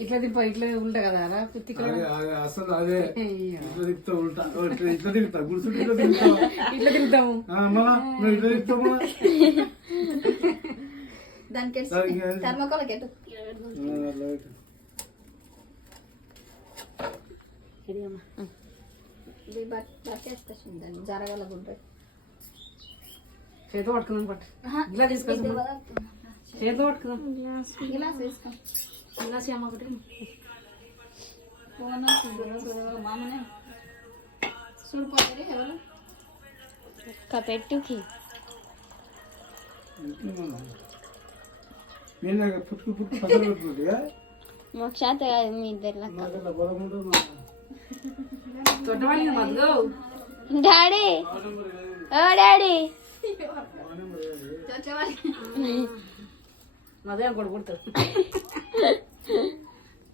ఇట్లా దింప ఇట్లా ఉంటా కదా అసలు అదే ఇట్లా తిప్పుతా ఉల్టా ఇట్లా తిరుగుతా గుడిసుడు ఇట్లా తిరుగుతాము ఇట్లా తిప్పుతాము దానికి థర్మోకోల్ ఎట్టు జరగాల గుంట చేతితో పట్టుకుందాం పట్టు ఇలా తీసుకొస్తాం చేతితో పట్టుకుందాం గిలాస్ వేసుకో గిలాస్ అమ్మ ఒకటి మామనే చూడిపోతారు ఎవరు కపెట్టుకి పుట్టుకు పుట్టు పక్కన పెట్టుకుంటే మోక్షాత కాదు మీ ఇద్దరు డాడీ ఓ డాడీ మదే కూడా కొడుతుంది